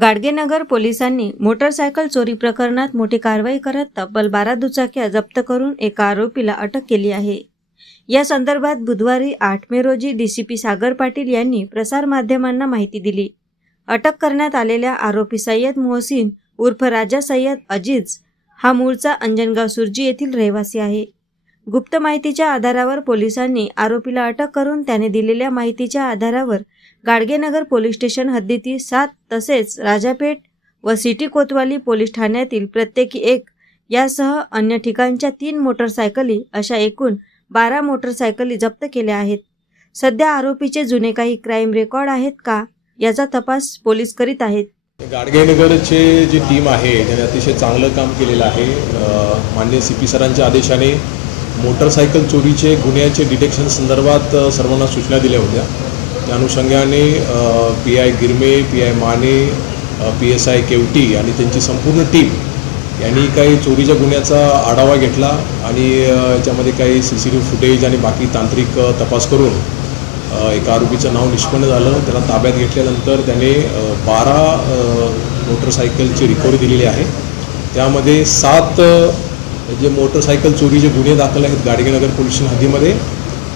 गाडगेनगर पोलिसांनी मोटरसायकल चोरी प्रकरणात मोठी कारवाई करत तब्बल बारा दुचाक्या जप्त करून एका आरोपीला अटक केली आहे. या संदर्भात बुधवारी आठ मे रोजी डीसीपी सागर पाटील यांनी प्रसारमाध्यमांना माहिती दिली. अटक करण्यात आलेल्या आरोपी सय्यद मोहसिन उर्फ राजा सय्यद अजीज हा मूळचा अंजनगाव सुरजी येथील रहिवासी आहे. गुप्त माहितीच्या आधारावर पोलिसांनी आरोपीला अटक करून त्याने दिलेल्या माहितीच्या आधारावर गाडगेनगर पोलीस स्टेशन हद्दीतील सात तसेच राजापेठ व सिटी कोतवाली पोलीस ठाण्यातील प्रत्येकी एक. यासह अन्य ठिकाणच्या तीन मोटरसायकली अशा एकूण बारा मोटरसायकली जप्त केल्या आहेत. सध्या आरोपीचे जुने काही क्राईम रेकॉर्ड आहेत का याचा तपास पोलीस करीत आहेत. गाडगेनगरचे जी टीम आहे त्याने अतिशय चांगलं काम केलेलं आहे. अ, माननीय सी पी सरांच्या आदेशाने मोटरसायकल चोरीचे गुन्ह्याचे डिटेक्शन संदर्भात सर्वांना सूचना दिल्या होत्या. त्या अनुषंगाने P I Girme P I Mane P S I Kevati आणि त्यांची संपूर्ण टीम यांनी काही चोरीच्या गुन्ह्याचा आढावा घेतला आणि याच्यामध्ये काही C C T V footage आणि बाकी तांत्रिक तपास करून एका आरोपीचं नाव निष्पन्न झालं. त्याला ताब्यात घेतल्यानंतर त्याने बारा मोटरसायकलची रिकव्हरी दिलेली आहे. त्यामध्ये सात जे मोटरसायकल चोरीचे गुन्हे दाखल आहेत गाडगेनगर पोलीस हद्दीमध्ये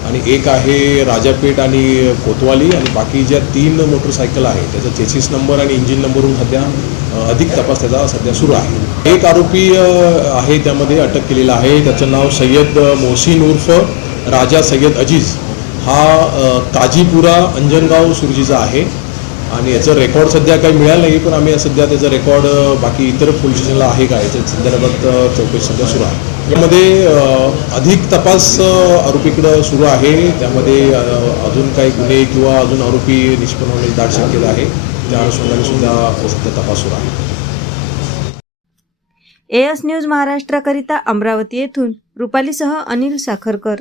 आणि एक आहे राजापेठ आणि कोतवाली आणि बाकी ज्या तीन मोटरसायकल आहे त्याचा चेसिस नंबर आणि इंजिन नंबरवरून सध्या अधिक तपास त्याचा सध्या सुरू आहे. एक आरोपी आहे त्यामध्ये अटक केलेला आहे. त्याचं नाव सय्यद मोहसिन उर्फ राजा सय्यद अजीज. हा काजीपुरा अंजनगाव सुरजीचा आहे. आणि याचं रेकॉर्ड सध्या काही मिळालं नाही पण आम्ही सध्या त्याचं रेकॉर्ड बाकी इतर पोलीस स्टेशनला आहे का? याच्या संदर्भात चौकशी सध्या सुरू आहे. यामध्ये अधिक तपास आरोपीकडं सुरू आहे. त्यामध्ये अजून काही गुन्हे किंवा अजून आरोपी निष्पन्न होण्याची दाट शक्यता आहे. त्या अनुषंगाने सुद्धा सध्या तपास सुरू आहे. एएस न्यूज महाराष्ट्राकरिता अमरावती येथून रुपालीसह अनिल साखरकर.